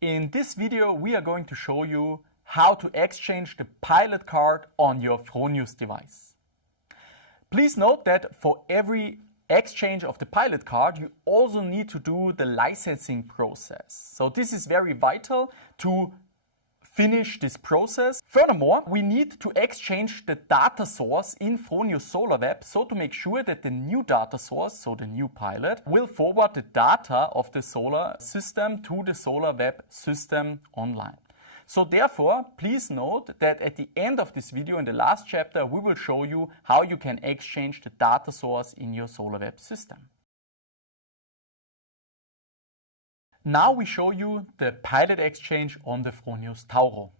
In this video, we are going to show you how to exchange the pilot card on your Fronius device. Please note that for every exchange of the pilot card, you also need to do the licensing process. So this is very vital to finish this process. Furthermore, we need to exchange the data source in Fronius SolarWeb, so to make sure that the new data source, so the new pilot, will forward the data of the solar system to the Solar&Web system online. So therefore, please note that at the end of this video, in the last chapter, we will show you how you can exchange the data source in your Solar&Web system. Now we show you the pilot exchange on the Fronius Tauro.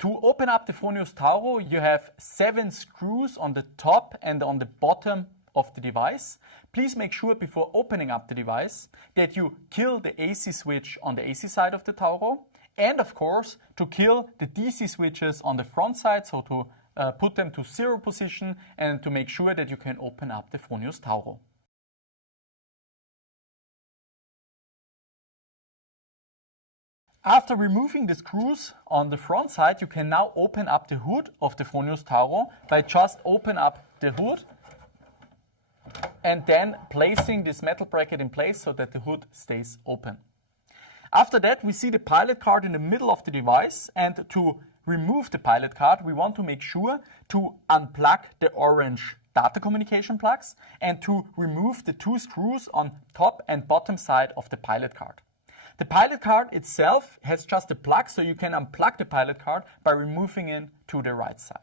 To open up the Fronius Tauro, you have 7 screws on the top and on the bottom of the device. Please make sure before opening up the device that you kill the AC switch on the AC side of the Tauro, and of course to kill the DC switches on the front side, so to put them to 0 position and to make sure that you can open up the Fronius Tauro. After removing the screws on the front side, you can now open up the hood of the Fronius Tauro by just open up the hood and then placing this metal bracket in place so that the hood stays open. After that, we see the pilot card in the middle of the device, and to remove the pilot card, we want to make sure to unplug the orange data communication plugs and to remove the 2 screws on top and bottom side of the pilot card. The pilot card itself has just a plug, so you can unplug the pilot card by removing it to the right side.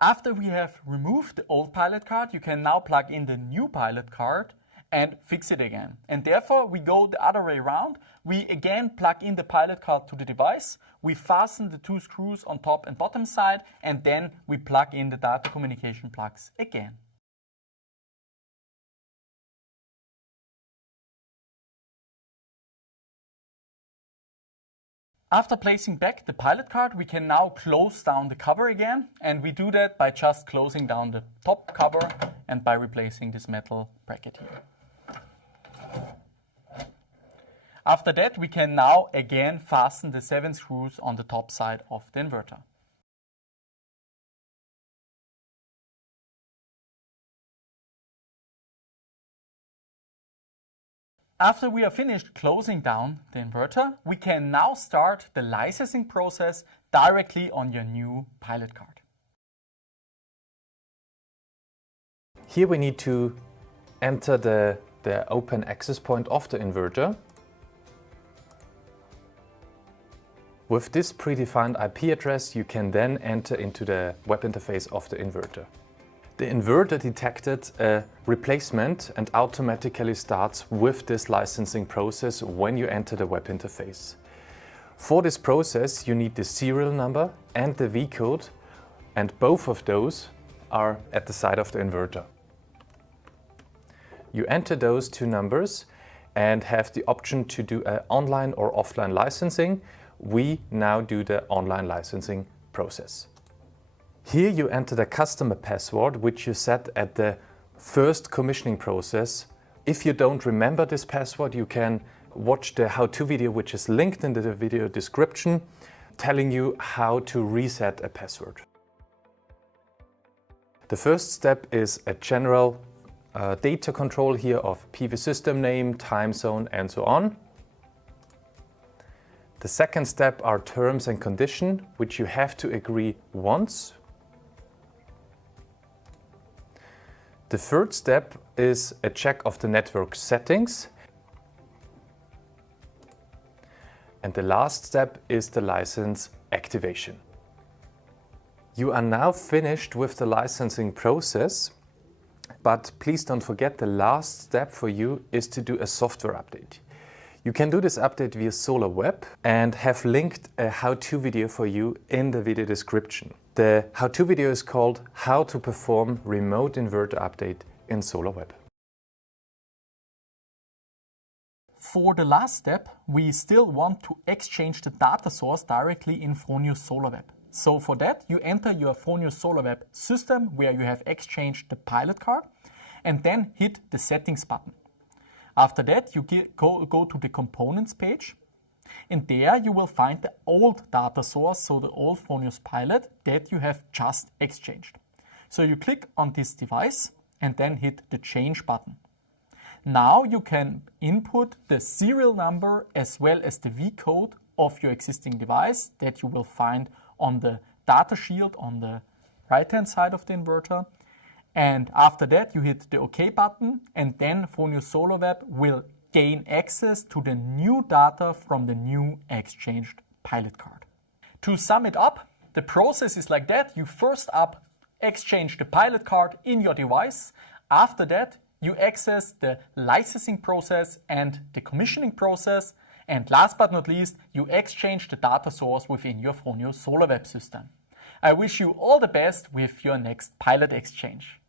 After we have removed the old pilot card, you can now plug in the new pilot card and fix it again. And therefore, we go the other way around. We again plug in the pilot card to the device, we fasten the 2 screws on top and bottom side, and then we plug in the data communication plugs again. After placing back the pilot card, we can now close down the cover again, and we do that by just closing down the top cover and by replacing this metal bracket here. After that, we can now again fasten the 7 screws on the top side of the inverter. After we are finished closing down the inverter, we can now start the licensing process directly on your new pilot card. Here we need to enter the open access point of the inverter. With this predefined IP address, you can then enter into the web interface of the inverter. The inverter detected a replacement and automatically starts with this licensing process when you enter the web interface. For this process, you need the serial number and the V code, and both of those are at the side of the inverter. You enter those 2 numbers and have the option to do an online or offline licensing. We now do the online licensing process. Here you enter the customer password, which you set at the first commissioning process. If you don't remember this password, you can watch the how-to video, which is linked in the video description, telling you how to reset a password. The first step is a general data control here of PV system name, time zone, and so on. The second step are terms and conditions, which you have to agree once. The third step is a check of the network settings. And the last step is the license activation. You are now finished with the licensing process, but please don't forget the last step for you is to do a software update. You can do this update via SolarWeb and have linked a how-to video for you in the video description. The how-to video is called How to Perform Remote Inverter Update in SolarWeb. For the last step, we still want to exchange the data source directly in Fronius SolarWeb. So for that, you enter your Fronius SolarWeb system where you have exchanged the pilot card. and then hit the settings button. After that, you go to the components page, and there you will find the old data source, so the old Fronius Pilot that you have just exchanged. So you click on this device and then hit the change button. Now you can input the serial number as well as the V code of your existing device that you will find on the data shield on the right hand side of the inverter. And after that you hit the OK button, and then Fronius SolarWeb will gain access to the new data from the new exchanged pilot card. To sum it up, the process is like that. You first exchange the pilot card in your device. After that, you access the licensing process and the commissioning process. And last but not least, you exchange the data source within your Fronius SolarWeb system. I wish you all the best with your next pilot exchange.